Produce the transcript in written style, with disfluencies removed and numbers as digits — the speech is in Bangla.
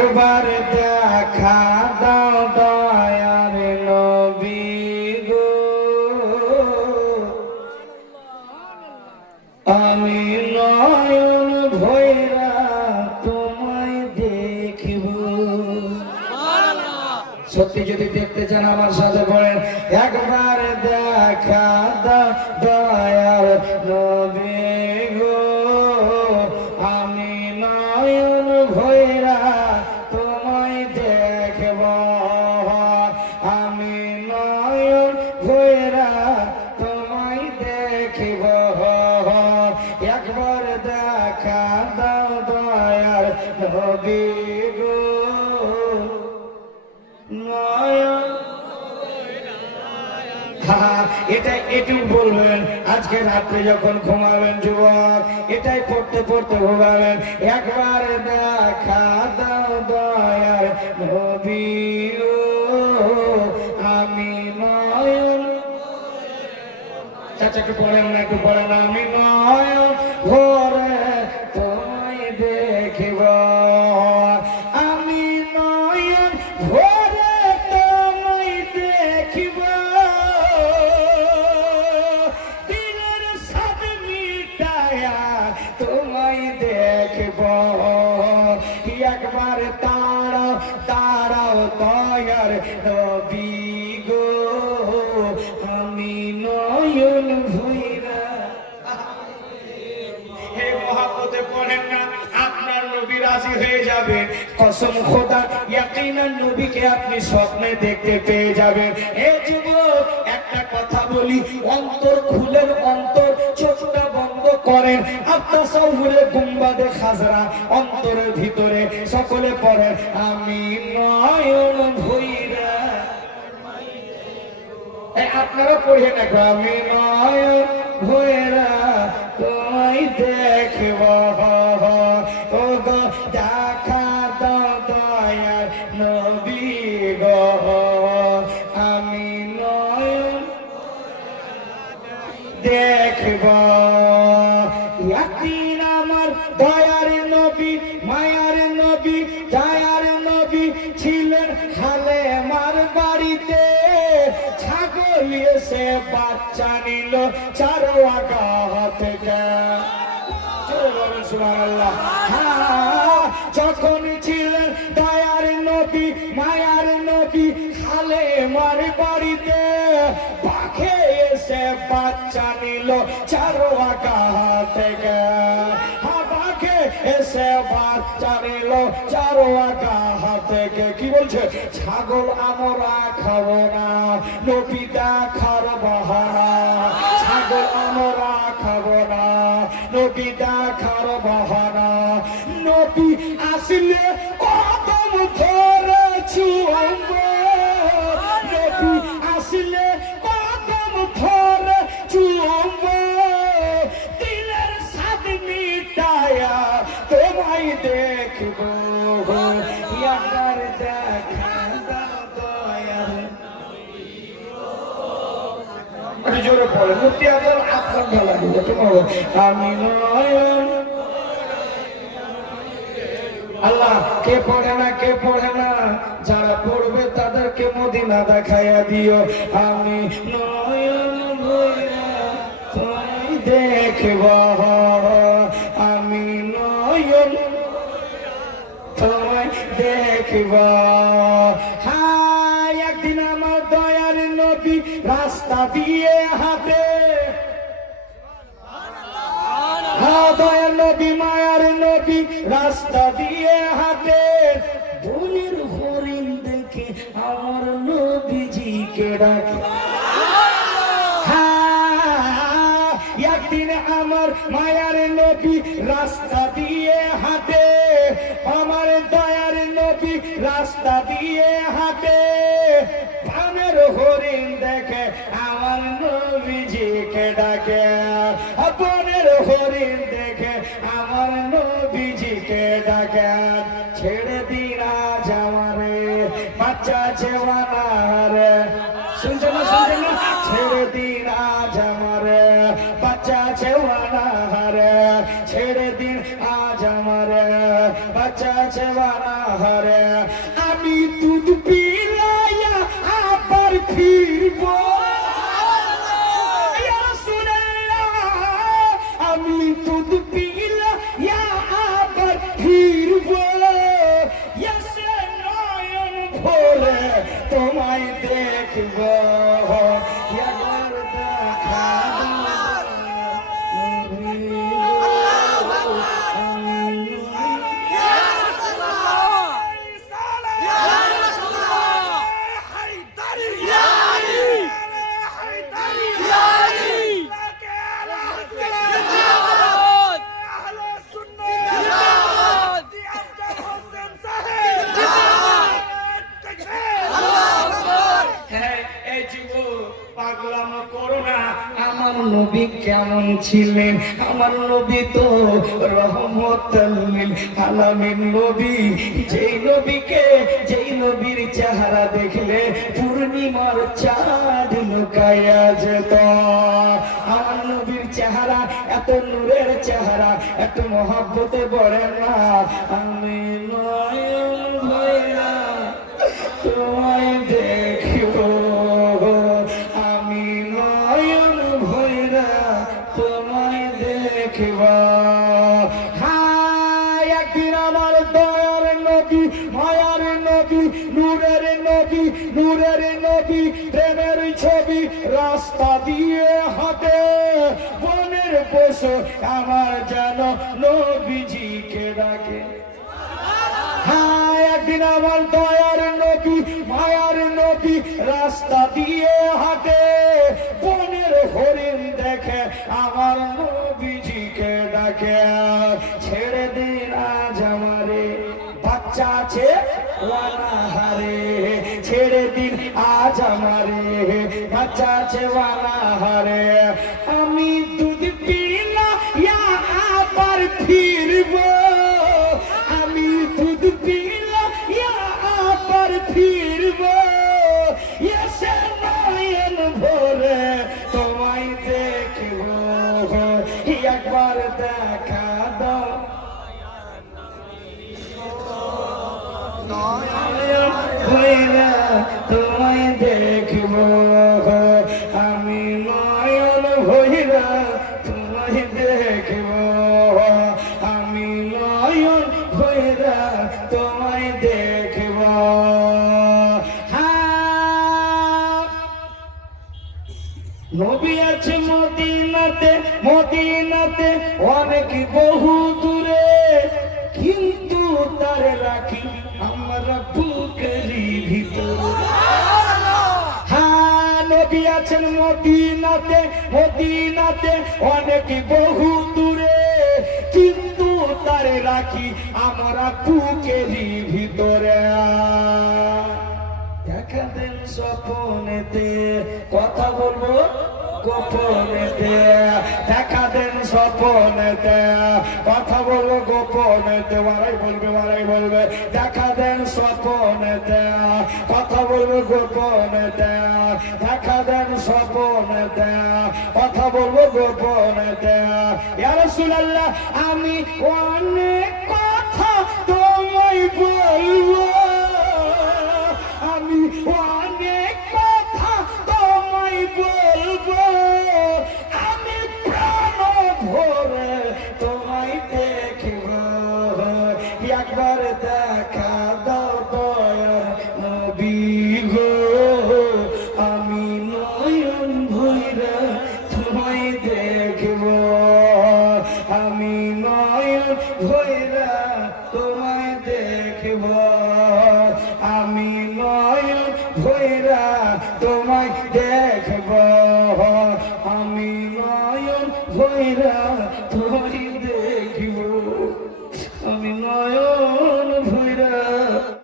একবার দেখা দাও দয়ার নবী গো, আমি নয়ন ভৈরা তোমায় দেখিব। সত্যি যদি দেখতে চান আমার সাথে বলেন, একবার দেখা দাও দয়ার নবী গো, আমি নয়ন ভৈরা তোমায় দেখব, আমি নয়ন ভৈরা তোমায় দেখিব। একবার দেখা দাও দয়ার নবী গো, এটাই এটুকু বলবেন আজকে রাত্রে যখন ঘুমাবেন যুবক, এটাই পড়তে পড়তে ঘুমাবেন। একবার দেখা দাও দয়ার নবী গো, আমি নয়ন, চাচাকে পড়েন না, একটু পড়েন, আমি নয়ন ভরে তোমায় দেখিব, আমি নয়ন ভরে তোমায় দেখিব, দিনের সব মিটায়া তোমায় দেখব। একবার তাড়াও তাড়াও দয়ার নবী গো, আমি নয়ন ভৈরা। হে মহাপতে পড়েন না, আপনার নবী রাজি হয়ে যাবে, কসম খোদা ইয়াকিনান নবীকে আপনি স্বপ্নে দেখতে পেয়ে যাবেন। হে যুবক, একটা কথা বলি, অন্তর খুলেন, অন্তর চোখটা বন্ধ করেন, আপনার সৌরে গুম্বাদে খাজরা অন্তরের ভিতরে সকলে পড়েন, আমি নয়ন ভৈরা। আপনারা পড়ে না, আমি নয়ন ভৈরা তোমায় দেখব, ও গো দেখা দাও দয়ার নবী গো, আমি নয়ন দেখব। একদিন আমার দয়ার নবী, মায়ার নবী, দয়ার নবী ছিলেন হালে মার বাড়িতে, ছাগল এসে বাচ্চা নিল চারওয়াগা থেকে। সুবহানাল্লাহ। যখন ছিলেন দয়ার নবী, মায়ার নবী হালে মার বাড়িতে, পাখে এসে বাচ্চা নিল চারওয়াগা থেকে, পাখে এসে বাচ্চা নিল চারওয়াগা থেকে। কি বলছে? ছাগল আমরা খাবো না, নবী দেখার বাহানা, ছাগল আমরা খাবো না, নবী দেখার বাহানা, নবী আসলে কদম ধরে চুমব, নবী আসলে কদম ধরে চুমব, দিলের সাদ মিটায়া তোমায় দেখব, ইয়ার দেখা দাও দয়ার। জোরে পড়ে মুক্তি আজল আপনার ভালো লাগে, আমি নয়ন। আল্লাহ কে পড়ে না, কে পড়ে না, যারা পড়বে তাদেরকে মদিনা দেখাইয়া দিও, আমি নয়ন ভৈরা তোমায় দেখব, আমি নয়ন তোমায় দেখব। হ্যাঁ, একদিন আমার দয়ার নবী রাস্তা দিয়ে হাঁটে, দয়ার নবী মায়ার নবী রাস্তা দিয়ে হাঁটে, বনের হরিণ দেখে আমার নবীজিকে ডাকে। একদিন আমার মায়ার নবী রাস্তা দিয়ে হাঁটে, আমার দয়ার নবী রাস্তা দিয়ে হাঁটে, বনের হরিণ দেখে আমার নবীজিকে ডাকে, বনের হরিণ দেখে আমার নবীজিকে ডাকে। ছেড়ে দিন আজ আমারে বাচ্চা চেওয়ানা রে, শুনছে না, শুনছে না, ছেড়ে দিন আজ আমারে বাচ্চা চেওয়ানা রে, ছেড়ে দিন আজ আমারে বাচ্চা চেওয়ানা ঘরে আমি দুধ পিলাইয়া আবার ফিরব আমি দুধ পিলাইয়া আবার ফিরব নয়ন ভরে তোমায় দেখব আমার নবী কেমন ছিলেন আমার নবী তো রহমতুল লিল আলামিন নবী যেই নবীর চেহারা দেখলে পূর্ণিমার চাঁদ লুকায়া যেত আমার নবীর চেহারা এত নূরের চেহারা এত মহব্বতে ভরে না আমি নয়ন ভরা তোমায় দেখব তোমায় দেখব হায় একদিন আমার দয়ার নবী মায়ার নবী নূরের নবী প্রেমের ছবি রাস্তা দিয়ে হাঁটে বনের পশু আমার যেন নবীজিকে ডাকে হায় একদিন আমার দয়ার নবী মায়ার নবী রাস্তা দিয়ে হাঁটে বনের হরিণ দেখে আমার নবীজিকে ডাকে ছেড়ে দিন আজ আমারে বাচ্চা আছে ওয়ানাহারে ছেড়ে দিন আজ আমারে বাচ্চা আছে ওয়ানাহারে আমি দুধ পিলা ইয়া আবার ফিরব আমি দুধ পিলা ইয়া আবার ফিরব নয়ন ভরে তোমায় দেখব একবার দেখা দাও তোমায় দেখব আমি নয়ন ভৈরা তোমায় দেখব আমি নয়ন ভৈরা তোমায় দেখব নবী আছে মদিনাতে অনেক বহু দূরে কিন্তু তার রাখি আমরা বুকেরই ভিতরে হ্যাঁ নবী আছেন মদিনাতে অনেক বহু দূরে কিন্তু তার রাখি আমরা বুকেরই ভিতরে দেখা দেন স্বপনেতে কথা বলবো গোপনেতে দেখা দেন স্বপনেতে কথা বলবো গোপনেতে ওরাই বলবে দেখা দেন স্বপনেতে কথা বলবো গোপনেতে দেখা দেন স্বপনেতে কথা বলবো গোপনেতে ইয়া রাসূলুল্লাহ আমি অনেক কথা তোমায় বলবো আমি অনেক কথা তোমায় বলবো আমি প্রাণ ভরে তোমায় দেখব একবার দেখা দাও দয়ার নবী গো আমি নয়ন ভৈরা তোমায় দেখব আমি নয়ন ভৈরা তোমায় দেখব আমি নয়ন ভৈরা তোমায় দেখব আমি নয়ন ভৈরা তোমায় দেখব আমি নয়ন